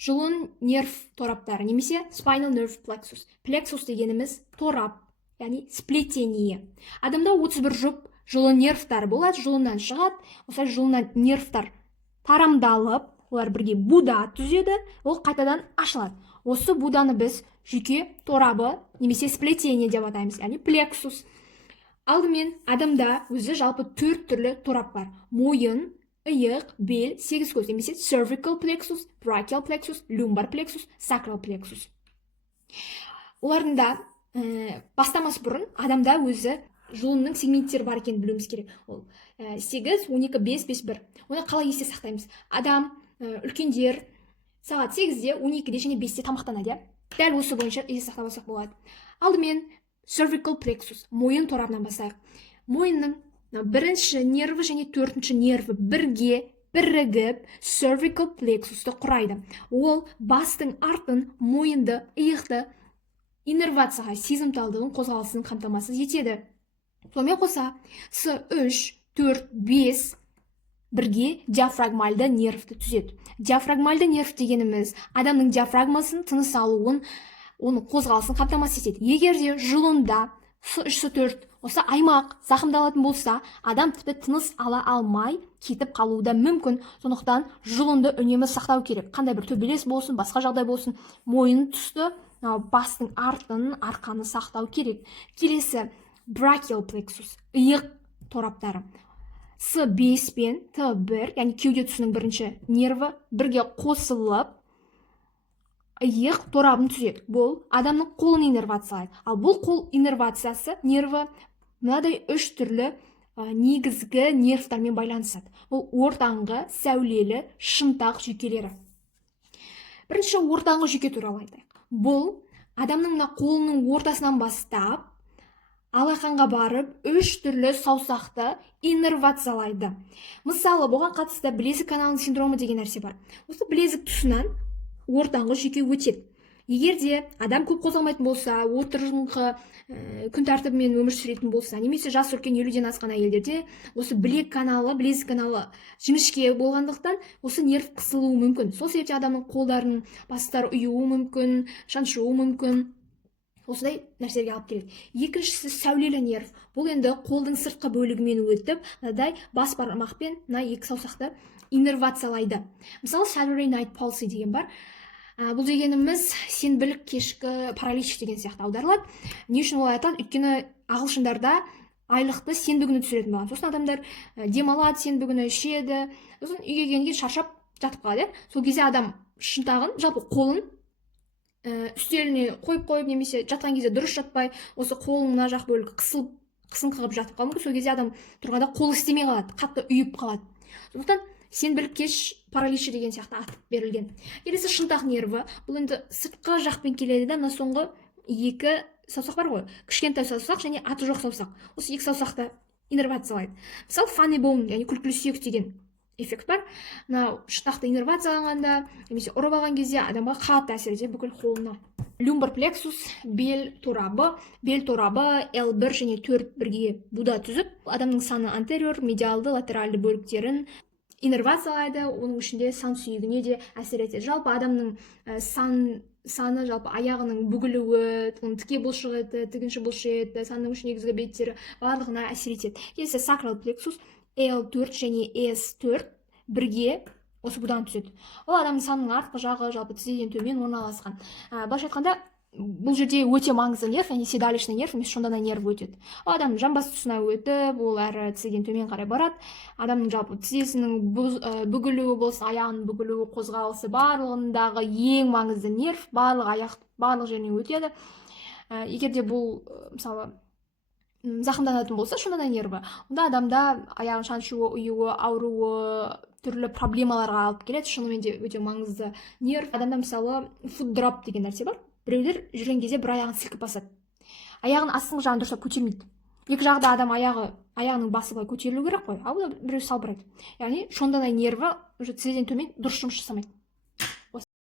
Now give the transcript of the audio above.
жұлын нерв тораптары немесе spinal nerve plexus. Plexus дегеніміз торап, яғни сплетение. Адамда 31 жұп жұлын нервтар болады, жұлыннан шығады. Осылай жұлыннан нервтар тарамдалып, олар бірге буда түзеді, ол қайтадан ашылады. Осы буданы біз жүйке торабы немесе сплетение деп атаймыз, яғни plexus. Алдымен адамда өзі жалпы 4 түрлі торап бар. Мойын, иық, бел, сегіз көз немесе cervical plexus, brachial plexus, lumbar plexus, sacral plexus. Оларында бастамас бұрын адамда өзі жұлынның сегменттері бар екенін білуіміз керек. Ол 8, 12, 5, 5, 1. Оны қалай есте сақтаймыз? Адам, үлкендер сағат 8-де, 12-де және 5-де тамақтанады. Дәл осы бойынша есте сақтап алсақ болады. Алдымен cervical plexus, мойын торабынан бастайық. Мойынның бірінші нерві және төртінші нерві бірге бірігіп cervical plexusты құрайды. Ол бастың артын, мойынды, иықты иннервацияға, сезімталдығын, қозғалысын қамтамасыз етеді. Сонымен қоса С3, 4, 5 бірге диафрагмальды нервті түзеді. Диафрагмальды нерв дегеніміз адамның диафрагмасын, тыныс алуын, оның қозғалысын қамтамасыз етеді. Егер де жұлында С3, С4 осы аймақ зақымдалатын болса, адам тіпті тыныс ала алмай кетіп қалуы да мүмкін. Сондықтан жұлынды үнемі сақтау керек. Қандай бір төбелес болсын, басқа жағдай болсын, мойын тұсты, бастың артын, арқаны сақтау керек. Келесі brachial plexus, иық тораптары. С5 пен Т1, яғни кеуде тұсының бірінші нерві бірге қосылып, иық торабын түзеді. Бұл адамның қолын иннервациялайды. Ал бұл қол иннервациясы нерві мынадай 3 түрлі негізгі нервтармен байланысады. Бұл ортаңғы, сәулелі, шынтақ жүйкелері. Бірінші ортаңғы жүйке туралы айтайық. Бұл адамның қолының ортасынан бастап алақанға барып 3 түрлі саусақты иннервациялайды. Мысалы, бұған қатысты білезік каналының синдромы деген нәрсе бар. Осы білезік тұсынан ортаңғы жүйке өтеді. Егер де адам көп қозғалмайтын болса, отырыңқы күн тәртібімен өмір сүретін болса, немесе жас үлкен 50-ден асқан әйелдерде осы білек каналы, білезік каналы жіңішке болғандықтан осы нерв қысылуы мүмкін. Сол себепте адамның қолдарының бастары ұюы мүмкін, шаншуы мүмкін. Осыдай нәрселерге алып келеді. Екіншісі сәулелі нерв. Бұл енді қолдың сыртқы бөлігімен өтіп, мынадай бас бармақпен мына екі саусақты иннервациялайды. Мысалы, Saturday night palsy деген бар. Бұл дегеніміз сенбілік кешкі паралич деген сияқты аударылады. Не үшін олай айтылады? Өйткені ағылшындарда айлықты сенбі күні түсіретін болған. Сосын адамдар демалады, сенбі күні ішеді. Сосын үйге келгенде шаршап жатып қалады. Сол кезде адам шынтағын, жалпы қолын үстеліне қойып немесе жатқан кезде дұрыс жатпай, осы қолының мына жақ бөлігі қысым қығып жатып қалуы мүмкін. Сол кезде адам тұрғанда қол істемей қалады, қатты үйіп қалады. Сондықтан сенбілік кеш параличі деген сияқты ат берілген. Келесі шынтақ нерві. Бұл енді сыртқы жақпен келеді да, мына соңғы 2 саусақ бар ғой. Кішкентай саусақ және аты жоқ саусақ. Осы 2 саусақты иннервациялайды. Мысалы, funny bone, яғни күлкілі сүйек деген эффект бар. Мына шынтақты иннервациялағанда, немесе ұрып алған кезде адамға қатты әсер етеді бүкіл қолына. Lumbar plexus, бел торабы L1 және 4 бірге буда түзіп, адамның саны антериор, медиалды, латеральды бөліктерін иннервациялайды, оның ішінде сан сүйегіне де әсер етеді. Жалпы адамның саны жалпы аяғының бүгілуі, тіке бұлшық еті, тігінші бұлшық еті, санның үш негізгі беттері барлығына әсер етеді. Келесі sacral plexus, L4 және S4 бірге осы будан түседі. Ол адамның санының артқы жағы жалпы тізеден төмен орналасқан. Былайша айтқанда, бұл жерде өте маңызды нерв, яғни седалищный нерв, емес шондана нерв өтеді. Ол адамның жамбас тұсына өтіп, ол әрі тізеден төмен қарай барады. Адамның жалпы тізесінің бүгілуі болсын, аяғының бүгілуі, қозғалысы барлығындағы ең маңызды нерв, барлық жерінен өтеді. Егер де бұл, мысалы, зақымданатын болса, шондана нерві, онда адамда аяғын шаншуы, ұюы, ауруы, түрлі проблемаларға алып келеді. Шынымен де өте маңызды нерв. Адамда мысалы foot drop деген нәрсе бар. Біреулер жүрген кезде бір аяғын сілкіп басады. Аяғын астыңғы жағын дұрыстап көтермейді. Екі жағда адам аяғының басы былай көтерілу керек қой, ал біреу салбырайды. Яғни шондана нерві тізеден төмен дұрыс жұмыс жасамайды.